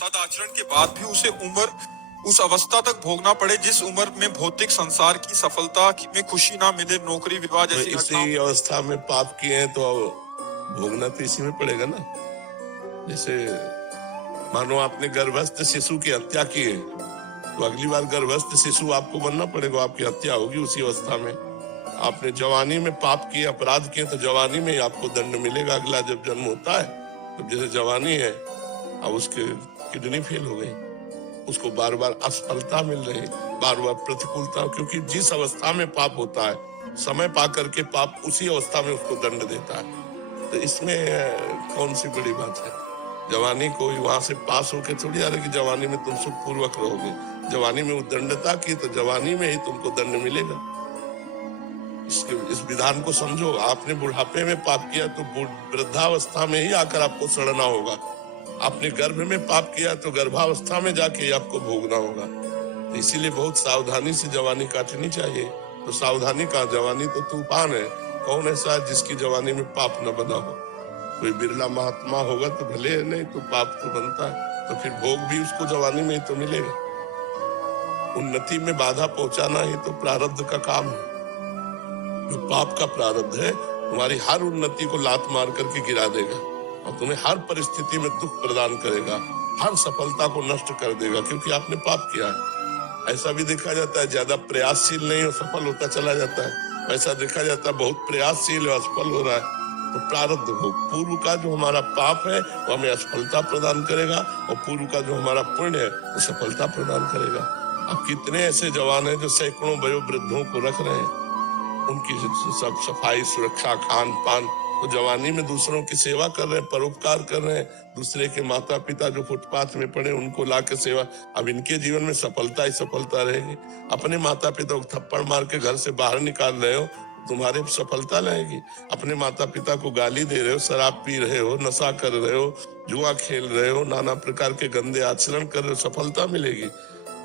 सदाचरण के बाद भी उसे उस अवस्था तक भोगना पड़े जिस उम्र में भौतिक संसार की सफलता में खुशी ना मिले, नौकरी विवाह जैसी इसी अवस्था में पाप किए हैं तो भोगना तो इसी में पड़ेगा ना। जैसे मानो आपने गर्भस्थ शिशु की हत्या की है तो अगली बार गर्भस्थ शिशु आपको बनना पड़ेगा, आपकी हत्या होगी उसी अवस्था में। आपने जवानी में पाप किए, अपराध किए तो जवानी में ही आपको दंड मिलेगा। अगला जब जन्म होता है तो जैसे जवानी है, अब उसके किडनी फेल हो गई, उसको बार बार असफलता मिल रही, बार बार प्रतिकूलता, क्योंकि जिस अवस्था में पाप होता है समय पा करके पाप उसी अवस्था में उसको दंड देता है। तो इसमें कौन सी बड़ी बात है। जवानी को वहां से पास होके थोड़ी आ रही कि जवानी में तुम सुख पूर्वक रहोगे। जवानी में उद्दंडता की तो जवानी में ही तुमको दंड मिलेगा। इस विधान को समझो। आपने बुढ़ापे में पाप किया तो वृद्धावस्था में ही आकर आपको सड़ना होगा। आपने गर्भ में पाप किया तो गर्भावस्था में जाके आपको भोगना होगा। तो इसीलिए बहुत सावधानी से जवानी काटनी चाहिए। तो सावधानी का, जवानी तो तूफान है, कौन ऐसा है जिसकी जवानी में पाप न बना हो। कोई बिरला महात्मा होगा तो भले, नहीं तो पाप तो बनता है, तो फिर भोग भी उसको जवानी में ही तो मिलेगा। उन्नति में बाधा पहुंचाना ही तो प्रारब्ध का काम है। जो पाप का प्रारब्ध है तुम्हारी हर उन्नति को लात मार करके गिरा देगा और तुम्हें हर परिस्थिति में दुख प्रदान करेगा, हर सफलता को नष्ट कर देगा, क्योंकि आपने पाप किया है। ऐसा भी देखा जाता है ज्यादा प्रयासशील नहीं हो सफल होता चला जाता है, ऐसा देखा जाता है बहुत प्रयासशील है असफल हो रहा है। तो प्रारब्ध हो, पूर्व का जो हमारा पाप है वो हमें असफलता प्रदान करेगा और पूर्व का जो हमारा पुण्य है वो सफलता प्रदान करेगा। अब कितने ऐसे जवान हैं जो सैकड़ों वयोवृद्धों को रख रहे हैं, उनकी सब सफाई, सुरक्षा, खान पान, तो जवानी में दूसरों की सेवा कर रहे हैं, परोपकार कर रहे हैं। दूसरे के माता पिता जो फुटपाथ में पड़े उनको ला के सेवा। अब इनके जीवन में सफलता ही सफलता रहेगी। अपने माता पिता को थप्पड़ मार के घर से बाहर निकाल रहे हो, तुम्हारे सफलता रहेगी। अपने माता पिता को गाली दे रहे हो, शराब पी रहे हो, नशा कर रहे हो, जुआ खेल रहे हो, नाना प्रकार के गंदे आचरण कर रहे हो, सफलता मिलेगी।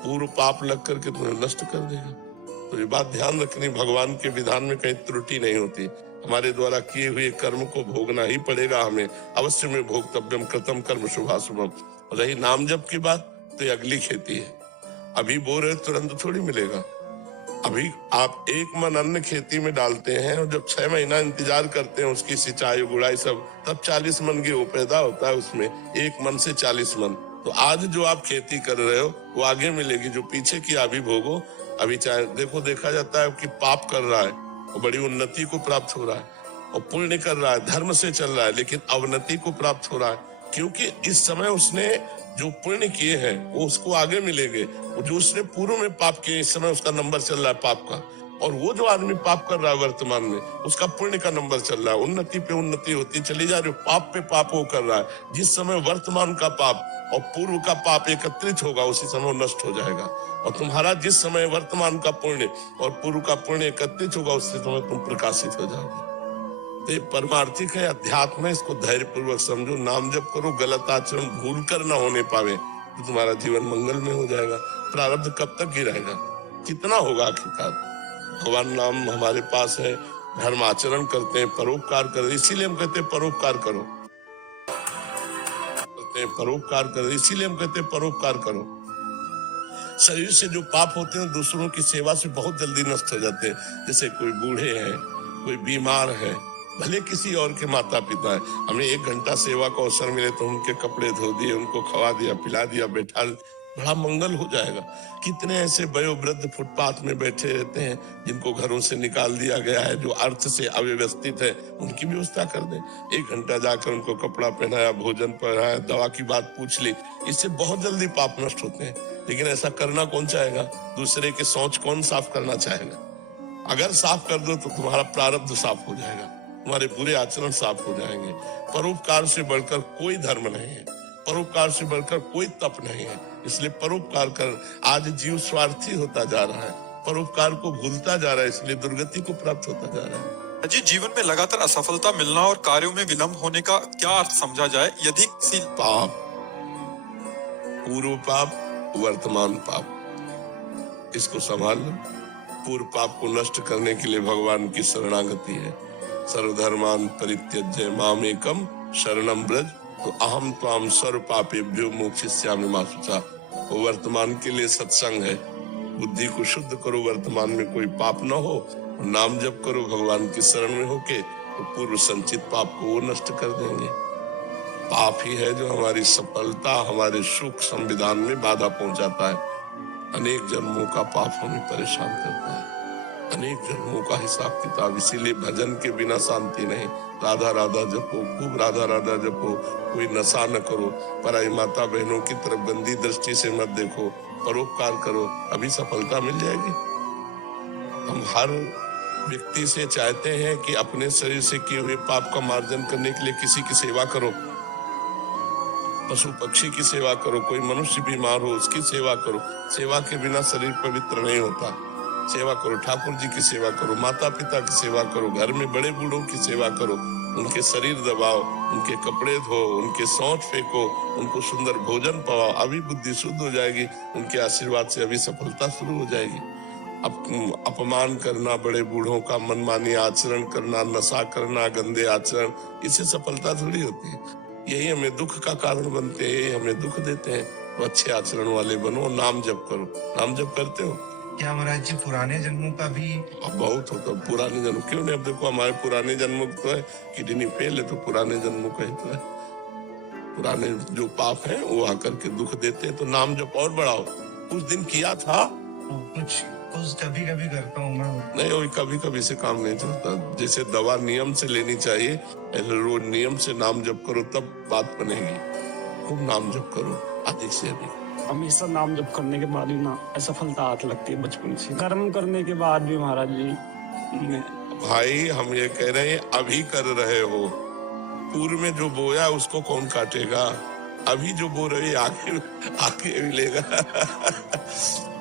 पूर्व पाप लग करके तुम्हें नष्ट कर देगा। तो ये बात ध्यान रखनी, भगवान के विधान में कहीं त्रुटि नहीं होती। हमारे द्वारा किए हुए कर्म को भोगना ही पड़ेगा हमें। अवश्य में भोक्तव्यम कृतम कर्म शुभाशुभम। रही नाम जप की बात तो ये अगली खेती है। अभी बो रहे तुरंत थोड़ी मिलेगा। अभी आप एक मन अन्न खेती में डालते हैं और जब 6 महीना इंतजार करते हैं उसकी सिंचाई गुड़ाई सब, तब 40 मन गेहूं पैदा होता है उसमें, 1 मन से 40 मन। तो आज जो आप खेती कर रहे हो वो आगे मिलेगी, जो पीछे की अभी भोगो। अभी चाहे देखो, देखा जाता है कि पाप कर रहा है और बड़ी उन्नति को प्राप्त हो रहा है, और पुण्य कर रहा है, धर्म से चल रहा है, लेकिन अवनति को प्राप्त हो रहा है, क्योंकि इस समय उसने जो पुण्य किए हैं वो उसको आगे मिलेंगे। जो उसने पूर्व में पाप किए, इस समय उसका नंबर चल रहा है पाप का, और वो जो आदमी पाप कर रहा है वर्तमान में, उसका पुण्य का नंबर चल रहा है। उन्नति पे उन्नति होती चली जा रही, पाप पे पाप वो कर रहा है। जिस समय वर्तमान का पाप और पूर्व का पाप एकत्रित होगा उसी समय वो नष्ट हो जाएगा, और तुम्हारा जिस समय वर्तमान का पुण्य और पूर्व का पुण्य एकत्रित होगा उसी समय तुम प्रकाशित हो जाओगे। तो ये परमार्थिक है, अध्यात्म है, इसको धैर्य पूर्वक समझो। नाम जप करो, गलत आचरण भूल कर ना होने पावे तो तुम्हारा जीवन मंगल में हो जाएगा। प्रारब्ध कब तक गिराएगा, कितना होगा आखिरकार। भगवान नाम हमारे पास है, धर्म आचरण करते हैं, परोपकार करते, इसीलिए हम कहते हैं परोपकार करो, परोपकार करो, इसीलिए हम कहते हैं परोपकार करो। शरीर से जो पाप होते हैं दूसरों की सेवा से बहुत जल्दी नष्ट हो जाते हैं। जैसे कोई बूढ़े हैं, कोई बीमार है, भले किसी और के माता पिता है, हमें 1 घंटा सेवा का अवसर मिले तो उनके कपड़े धो दिए, उनको खवा दिया, पिला दिया, बैठा, बड़ा मंगल हो जाएगा। कितने ऐसे वयोवृद्ध फुटपाथ में बैठे रहते हैं जिनको घरों से निकाल दिया गया है, जो अर्थ से अव्यवस्थित है, उनकी व्यवस्था कर दें। 1 घंटा जाकर उनको कपड़ा पहनाया, भोजन पहनाया, दवा की बात पूछ ली, इससे बहुत जल्दी पाप नष्ट होते हैं। लेकिन ऐसा करना कौन चाहेगा? दूसरे के शौच कौन साफ करना चाहेगा? अगर साफ कर दो तो तुम्हारा प्रारब्ध साफ हो जाएगा, तुम्हारे बुरे आचरण साफ हो जाएंगे। परोपकार से बढ़कर कोई धर्म नहीं है, परोपकार से बढ़कर कोई तप नहीं है। इसलिए परोपकार कर। आज जीव स्वार्थी होता जा रहा है, परोपकार को भूलता जा रहा है, इसलिए दुर्गति को प्राप्त होता जा रहा है। जी, जीवन में लगातार असफलता मिलना और कार्यों में विलंब होने का क्या अर्थ समझा जाए यदि पाप, पूर्व पाप, वर्तमान पाप, इसको संभाल लो। पूर्व पाप को नष्ट करने के लिए भगवान की शरणागति है। सर्वधर्मान परित्यज्य मामेकम शरणम ब्रज तो अहम त्वाम सर्व पापेभ्यो मोक्षयिष्यामि मा शुचा। वो वर्तमान के लिए सत्संग है। बुद्धि को शुद्ध करो, वर्तमान में कोई पाप न हो, नाम जप करो भगवान की शरण में होके, तो पूर्व संचित पाप को वो नष्ट कर देंगे। पाप ही है जो हमारी सफलता, हमारे सुख संविधान में बाधा पहुंचाता है। अनेक जन्मों का पाप हमें परेशान करता है, अनेक जन्मों का हिसाब किताब। इसीलिए भजन के बिना शांति नहीं। राधा राधा जपो, खूब राधा राधा जपो, कोई नशा न करो, पराई माता बहनों की तरफ गंदी दृष्टि से मत देखो, परोपकार करो, अभी सफलता मिल जाएगी। हम हर व्यक्ति से चाहते हैं कि अपने शरीर से किए हुए पाप का मार्जन करने के लिए किसी की सेवा करो, पशु पक्षी की सेवा करो, कोई मनुष्य बीमार हो उसकी सेवा करो। सेवा के बिना शरीर पवित्र नहीं होता। सेवा करो, ठाकुर जी की सेवा करो, माता पिता की सेवा करो, घर में बड़े बूढ़ों की सेवा करो, उनके शरीर दबाओ, उनके कपड़े धो, उनके सौंठ फेंको, उनको सुंदर भोजन पवाओ, अभी बुद्धि शुद्ध हो जाएगी। उनके आशीर्वाद से अभी सफलता शुरू हो जाएगी। अपमान करना, बड़े बूढ़ों का मनमानी आचरण करना, नशा करना, गंदे आचरण, इससे सफलता थोड़ी होती है। यही हमें दुख का कारण बनते हैं, यही हमें दुख देते हैं। तो अच्छे आचरण वाले बनो, नाम जप करो। नाम जप करते हो क्या महाराज जी? पुराने जन्मों का भी अब बहुत होता है। पुराने जन्म क्यों नहीं? अब देखो हमारे पुराने जन्मों तो है, किडनी फेल है, तो पुराने जन्मों का ही तो है। पुराने जो पाप है वो आकर के दुख देते हैं। तो नाम जप और बढ़ाओ। उस दिन किया था कुछ कभी कभी करता हूँ मैं। नहीं, वो कभी कभी से काम नहीं चलता। जैसे दवा नियम से लेनी चाहिए, ऐसे रोज नियम से नाम जप करो, तब बात बनेगी। खूब नाम जप करो, अधिक से अधिक। हमेशा नाम जप करने के बाद ही ना असफलता आती लगती है बचपन से। कर्म करने के बाद भी महाराज जी भाई हम ये कह रहे हैं, अभी कर रहे हो, पूर्व में जो बोया उसको कौन काटेगा? अभी जो बो रहे आगे आगे मिलेगा।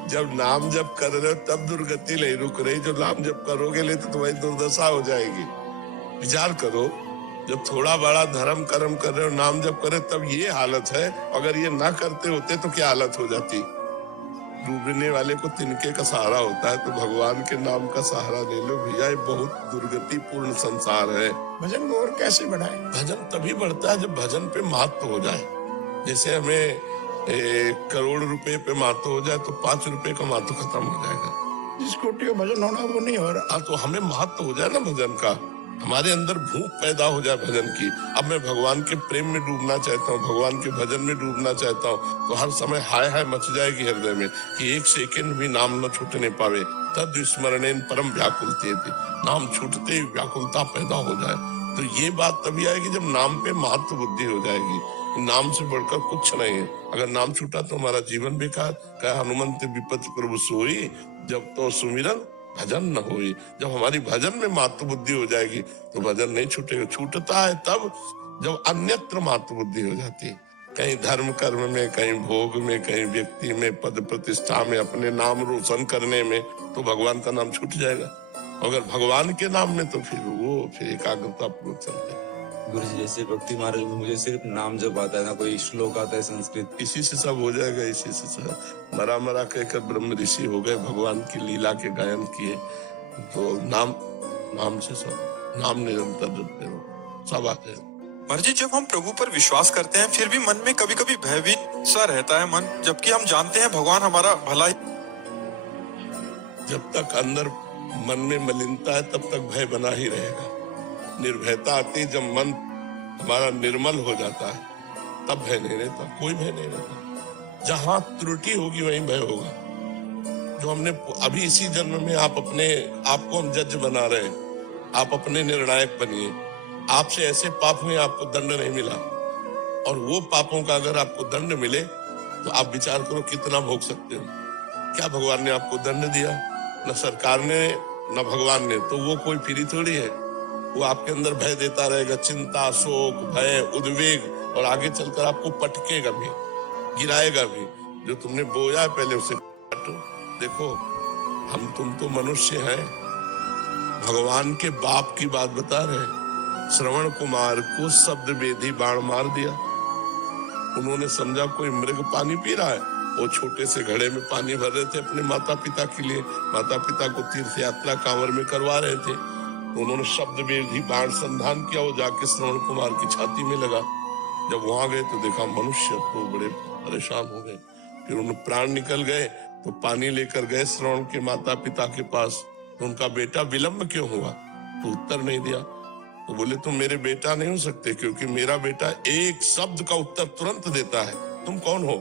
जब नाम जप कर रहे हो तब दुर्गति नहीं रुक रही। जो नाम जप करोगे ले तो तुम्हारी दुर्दशा हो जाएगी। विचार करो, जब थोड़ा बड़ा धर्म कर्म कर रहे हो, नाम जप कर रहे हो, तब ये हालत है। अगर ये ना करते होते तो क्या हालत हो जाती? डूबने वाले को तिनके का सहारा होता है, तो भगवान के नाम का सहारा ले लो भैया। ये बहुत दुर्गति पूर्ण संसार है। भजन को और कैसे बढ़ाएं? भजन तभी बढ़ता है जब भजन पे महत्व हो जाए। जैसे हमें 1 करोड़ रुपए पे महत्व हो जाए तो 5 रुपए का महत्व खत्म हो जाएगा। जिस कोटि का भजन होना वो नहीं हो रहा। तो हमें महत्व हो जाए ना भजन का, हमारे अंदर भूख पैदा हो जाए भजन की। अब मैं भगवान के प्रेम में डूबना चाहता हूँ, भगवान के भजन में डूबना चाहता हूँ, तो हर समय हाय हाय मच जाएगी हृदय में कि 1 सेकंड भी नाम न छूटने पावे। तद स्मरणेन परम व्याकुलते। नाम छूटते ही व्याकुलता पैदा हो जाए। तो ये बात तभी आएगी जब नाम पे महत्व बुद्धि हो जाएगी। नाम से बढ़कर कुछ नहीं है। अगर नाम छूटा तो हमारा जीवन बेकार। कहा हनुमंत विपत्ति प्रभु सोई, जब तो सुमिरन भजन न होई। जब हमारी भजन में महत्व बुद्धि हो जाएगी तो भजन नहीं छूटेगा। छूटता है तब जब अन्यत्र महत्व बुद्धि हो जाती है, कहीं धर्म कर्म में, कहीं भोग में, कहीं व्यक्ति में, पद प्रतिष्ठा में, अपने नाम रोशन करने में, तो भगवान का नाम छूट जाएगा। अगर भगवान के नाम में तो फिर एकाग्रता पूर्वक चलते हैं। गुरु जी जैसे भक्ति महाराज मुझे सिर्फ नाम जब आता है ना, कोई श्लोक आता है संस्कृत, इसी से सब हो जाएगा। इसी से सब मरा मरा कहकर ब्रह्म ऋषि हो गए, भगवान की लीला के गायन किए। तो नाम से सब, नाम निरंतर जपते रहो, सब आते हैं। मर्जी, जब हम प्रभु पर विश्वास करते हैं फिर भी मन में कभी कभी भयभीत सा रहता है मन, जबकि हम जानते हैं भगवान हमारा भला ही। जब तक अंदर मन में मलिनता है तब तक भय बना ही रहेगा। निर्भयता आती जब मन हमारा निर्मल हो जाता है तब भय नहीं रहता, कोई भय नहीं रहता। जहां त्रुटि होगी वहीं भय होगा। जो हमने अभी इसी जन्म में आपको हम जज बना रहे हैं, आप अपने निर्णायक बनिए। आपसे ऐसे पाप में आपको दंड नहीं मिला, और वो पापों का अगर आपको दंड मिले तो आप विचार करो कितना भोग सकते हो। क्या भगवान ने आपको दंड दिया? न सरकार ने न भगवान ने, तो वो कोई फ्री थोड़ी है। वो आपके अंदर भय देता रहेगा, चिंता, शोक, भय, उद्वेग, और आगे चलकर आपको पटकेगा भी, गिराएगा भी। जो तुमने बोया है पहले उसे काटो। देखो तुम तो मनुष्य हैं, भगवान के बाप की बात बता रहे। श्रवण कुमार को शब्द वेदी बाण मार दिया। उन्होंने समझा कोई मृग पानी पी रहा है। वो छोटे से घड़े में पानी भर रहे थे अपने माता पिता के लिए। माता पिता को तीर्थ यात्रा कांवर में करवा रहे थे। उन्होंने शब्द वेदी बाण संधान किया, वो जाके श्रवण कुमार की छाती में लगा। जब वहां गए तो देखा मनुष्य, तो बड़े परेशान हो गए। फिर उन प्राण निकल गए तो पानी लेकर गए श्रवण के माता पिता के पास, तो उनका बेटा विलंब क्यों हुआ, तो उत्तर नहीं दिया। तो बोले तुम मेरे बेटा नहीं हो सकते, क्योंकि मेरा बेटा एक शब्द का उत्तर तुरंत देता है, तुम कौन हो?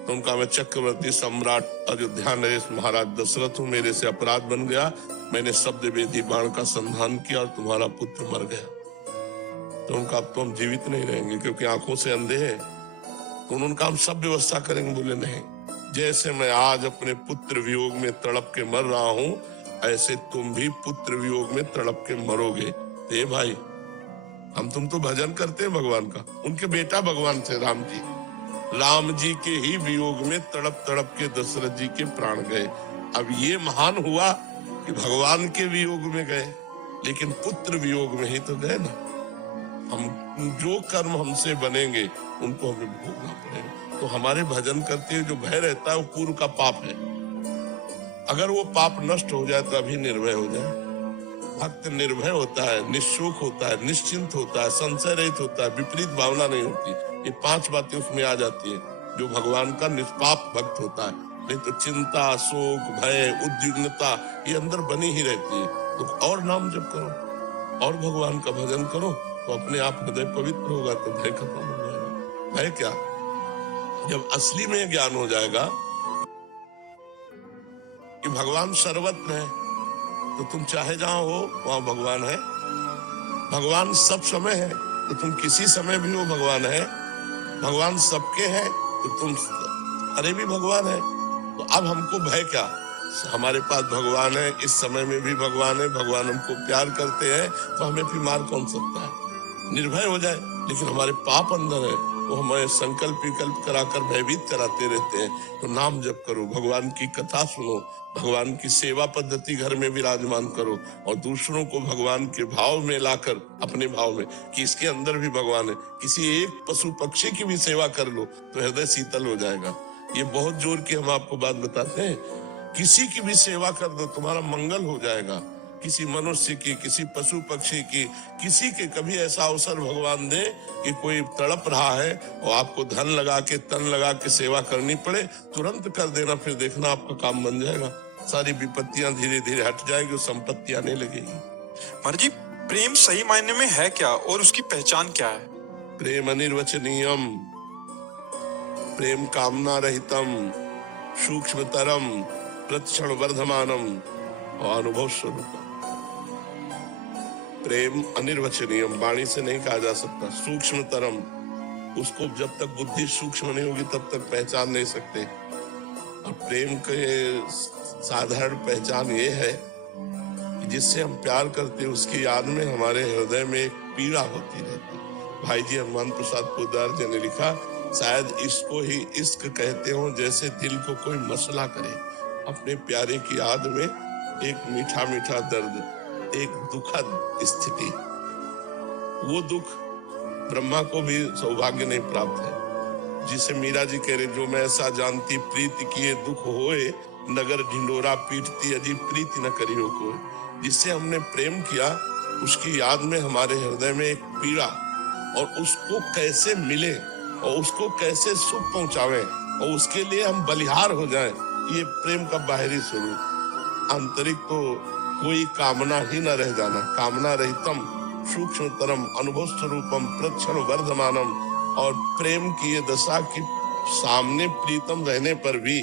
तो उनका मैं चक्रवर्ती सम्राट अयोध्या नरेश महाराज दशरथ हूँ, मेरे से अपराध बन गया, मैंने शब्द वेदी बाण का संधान किया और तुम्हारा पुत्र मर गया। तो उनका अब तो हम जीवित नहीं रहेंगे क्योंकि आंखों से अंधे हैं। तो उनका हम सब व्यवस्था करेंगे। बोले नहीं, जैसे मैं आज अपने पुत्र वियोग में तड़प के मर रहा हूं, ऐसे तुम भी पुत्र वियोग में तड़प के मरोगे। ए भाई, हम तुम तो भजन करते हैं भगवान का। उनके बेटा भगवान थे राम जी, राम जी के ही वियोग में तड़प तड़प के दशरथ जी के प्राण गए। अब ये महान हुआ कि भगवान के वियोग में गए, लेकिन पुत्र वियोग में ही तो गए ना। हम जो कर्म हमसे बनेंगे उनको हमें भोगना पड़ेगा। तो हमारे भजन करते हुए जो भय रहता है वो पूर्व का पाप है। अगर वो पाप नष्ट हो जाए तो अभी निर्भय हो जाए। भक्त निर्भय होता है, निःशोक होता है, निश्चिंत होता है, संशय रहित होता है, विपरीत भावना नहीं होती। ये 5 बातें उसमें आ जाती है जो भगवान का निष्पाप भक्त होता है। नहीं तो चिंता, शोक, भय, उद्विग्नता ये अंदर बनी ही रहती है। तो और नाम जप करो और भगवान का भजन करो तो अपने आप हृदय पवित्र होगा, तो भय खत्म हो जाएगा। भय क्या, जब असली में ज्ञान हो जाएगा कि भगवान सर्वत्र है, तो तुम चाहे जहां हो वहां भगवान है। भगवान सब समय है तो तुम किसी समय भी हो भगवान है। भगवान सबके हैं तो तुम अरे भी भगवान है। तो अब हमको भय क्या, हमारे पास भगवान है, इस समय में भी भगवान है, भगवान हमको प्यार करते हैं, तो हमें फिर मार कौन सकता है। निर्भय हो जाए, लेकिन हमारे पाप अंदर है, वो हमें संकल्प विकल्प कराकर भयभीत कराते रहते हैं। तो नाम जप करो, भगवान की कथा सुनो, भगवान की सेवा पद्धति घर में विराजमान करो और दूसरों को भगवान के भाव में लाकर अपने भाव में कि इसके अंदर भी भगवान है। किसी एक पशु पक्षी की भी सेवा कर लो तो हृदय शीतल हो जाएगा। ये बहुत जोर की हम आपको बात बताते हैं, किसी की भी सेवा कर दो तुम्हारा मंगल हो जाएगा। किसी मनुष्य की, किसी पशु पक्षी की, किसी के कभी ऐसा अवसर भगवान दे कि कोई तड़प रहा है और आपको धन लगा के तन लगा के सेवा करनी पड़े, तुरंत कर देना, फिर देखना आपका काम बन जाएगा। सारी विपत्तियां धीरे धीरे हट जाएगी और संपत्ति आने लगेगी। महाराज जी, प्रेम सही मायने में है क्या और उसकी पहचान क्या है? प्रेम अनिर्वचनीयम, प्रेम कामना रहितम, सूक्ष्मतरम, प्रतिक्षण वर्धमानम और अनुभव स्वरूपम। प्रेम अनिर्वचनीयम, वाणी से नहीं कहा जा सकता। सूक्ष्मतरम, उसको जब तक बुद्धि सूक्ष्म नहीं होगी तब तक पहचान नहीं सकते। और प्रेम के साधारण पहचान ये है कि जिससे हम प्यार करते हैं उसकी याद में हमारे हृदय में एक पीड़ा होती रहती है। भाई जी हनुमान प्रसाद पोद्दार जी ने लिखा, शायद इसको ही इश्क कहते हो जैसे दिल को कोई मसला करे। अपने प्यारे की याद में एक मीठा मीठा दर्द, एक दुखद स्थिति। वो दुख ब्रह्मा को भी सौभाग्य नहीं प्राप्त है। जिसे मीरा जी कह रहे, जो मैं ऐसा जानती प्रीति किए दुख होए, नगर ढिंडोरा पीटती अजी प्रीति न करियो कोई। जिससे हमने प्रेम किया उसकी याद में हमारे हृदय में एक पीड़ा, और उसको कैसे मिले और उसको कैसे सुख पहुंचावे और उसके लिए हम बलिहार हो जाएं, ये प्रेम का बाहरी स्वरूप। आंतरिक तो कोई कामना ही न रह जाना। कामना रहितम, सूक्ष्मतरम, अनुभव स्वरूपम, प्रतिक्षण वर्धमानम। और प्रेम की ये दशा कि सामने प्रीतम रहने पर भी,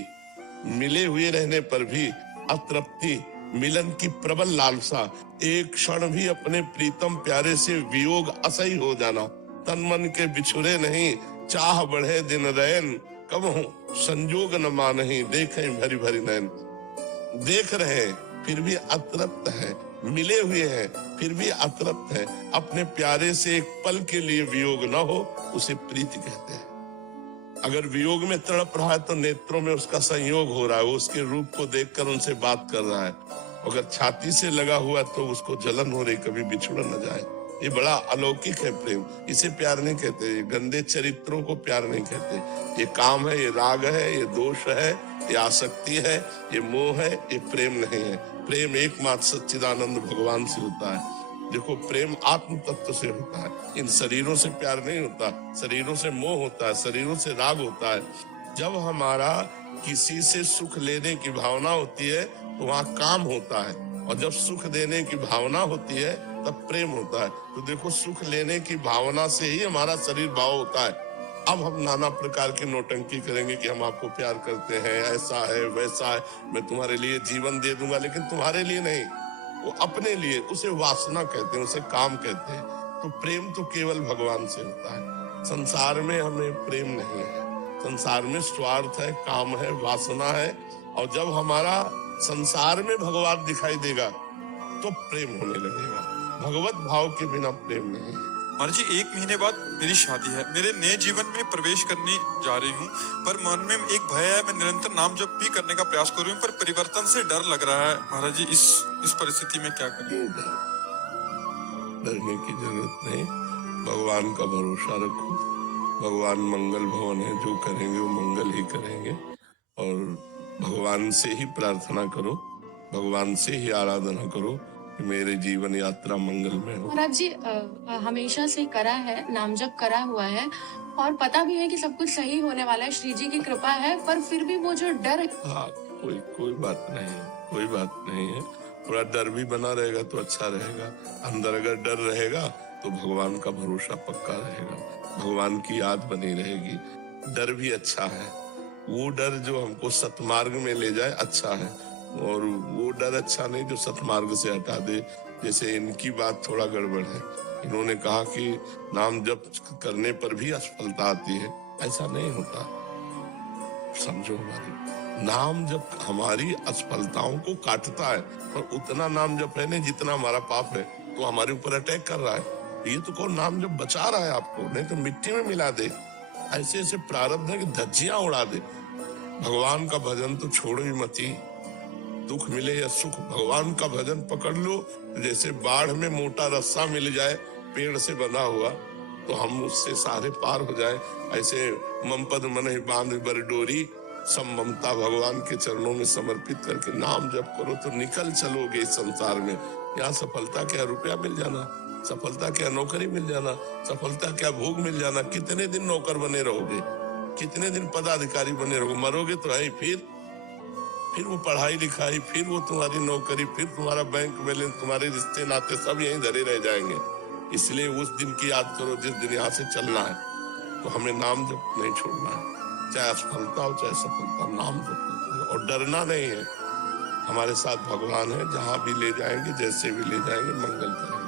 मिले हुए रहने पर भी अतृप्ति, मिलन की प्रबल लालसा, एक क्षण भी अपने प्रीतम प्यारे से वियोग असह्य हो जाना। तन मन के बिछुरे नहीं, चाह बढ़े दिन रैन, कब हूं संजोग न मानही, देखें भरी भरी नैन। देख रहे फिर भी अतृप्त है, मिले हुए हैं फिर भी अतृप्त है। अपने प्यारे से एक पल के लिए वियोग न हो उसे प्रीति कहते हैं। अगर वियोग में तड़प रहा है तो नेत्रों में उसका संयोग हो रहा है, वो उसके रूप को देखकर उनसे बात कर रहा है। अगर छाती से लगा हुआ तो उसको जलन हो रही, कभी बिछुड़ न जाए। ये बड़ा अलौकिक है प्रेम, इसे प्यार नहीं कहते। ये गंदे चरित्रों को प्यार नहीं कहते। ये काम है, ये राग है, ये दोष है, ये आसक्ति है, ये मोह है, ये प्रेम नहीं है। प्रेम एकमात्र सच्चिदानंद भगवान से होता है। देखो, प्रेम आत्म तत्व से होता है, इन शरीरों से प्यार नहीं होता, शरीरों से मोह होता है, शरीरों से राग होता है। जब हमारा किसी से सुख लेने की भावना होती है तो वहाँ काम होता है, और जब सुख देने की भावना होती है तब प्रेम होता है। तो देखो, सुख लेने की भावना से ही हमारा शरीर भाव होता है। अब हम नाना प्रकार की नौटंकी करेंगे कि हम आपको प्यार करते हैं, ऐसा है वैसा है, मैं तुम्हारे लिए जीवन दे दूंगा, लेकिन तुम्हारे लिए नहीं, वो अपने लिए। उसे वासना कहते हैं, उसे काम कहते हैं। तो प्रेम तो केवल भगवान से होता है। संसार में हमें प्रेम नहीं है, संसार में स्वार्थ है, काम है, वासना है। और जब हमारा संसार में भगवान दिखाई देगा तो प्रेम होने लगेगा। भगवत भाव के बिना प्रेम नहीं है। महाराज जी, 1 महीने बाद मेरी शादी है, मेरे नए जीवन में प्रवेश करने जा रही हूँ, पर मन में एक भय है। मैं निरंतर नाम जप भी करने का प्रयास कर रही हूँ, पर परिवर्तन से डर लग रहा है। महाराज जी, इस परिस्थिति में क्या करें? डरने की जरूरत नहीं, भगवान का भरोसा रखो। भगवान मंगल भवन है, जो करेंगे वो मंगल ही करेंगे। और भगवान से ही प्रार्थना करो, भगवान से ही आराधना करो कि मेरे जीवन यात्रा मंगलमय हो। महाराज जी, हमेशा से करा है, नाम जप करा हुआ है, और पता भी है कि सब कुछ सही होने वाला है, श्री जी की कृपा है, पर फिर भी वो जो डर है। हाँ, कोई बात नहीं है, कोई बात नहीं है। थोड़ा डर भी बना रहेगा तो अच्छा रहेगा। अंदर अगर डर रहेगा तो भगवान का भरोसा पक्का रहेगा, भगवान की याद बनी रहेगी। डर भी अच्छा है, वो डर जो हमको सतमार्ग में ले जाए अच्छा है, और वो डर अच्छा नहीं जो सतमार्ग से हटा दे। जैसे इनकी बात थोड़ा गड़बड़ है, इन्होंने कहा कि नाम जप करने पर भी असफलता आती है, ऐसा नहीं होता। समझो, हमारी नाम जप हमारी असफलताओं को काटता है, पर उतना नाम जप है नहीं जितना हमारा पाप है, तो हमारे ऊपर अटैक कर रहा है। ये तो कौन नाम जप बचा रहा है आपको, नहीं तो मिट्टी में मिला दे। ऐसे ऐसे प्रारब्ध है कि धज्जियां उड़ा दे। भगवान का भजन तो छोड़ो ही मती, दुख मिले या सुख, भगवान का भजन पकड़ लो। जैसे बाढ़ में मोटा रस्सा मिल जाए पेड़ से बंधा हुआ, तो हम उससे सारे पार हो जाए। ऐसे मम पद मन ही बांध बर डोरी, सब ममता भगवान के चरणों में समर्पित करके नाम जप करो तो निकल चलोगे इस संसार में। यहाँ सफलता क्या रुपया मिल जाना, सफलता क्या नौकरी मिल जाना, सफलता क्या भोग मिल जाना। कितने दिन नौकर बने रहोगे, कितने दिन पदाधिकारी बने रहोगे? मरोगे तो है, फिर वो पढ़ाई लिखाई, फिर वो तुम्हारी नौकरी, फिर तुम्हारा बैंक बैलेंस, तुम्हारे रिश्ते नाते सब यहीं धरे रह जाएंगे। इसलिए उस दिन की याद करो जिस दिन यहाँ से चलना है। तो हमें नाम जप नहीं छोड़ना है, चाहे असफलता हो चाहे सफलता, नाम जप। और डरना नहीं है, हमारे साथ भगवान है, जहाँ भी ले जाएंगे, जैसे भी ले जाएंगे, मंगल करेंगे।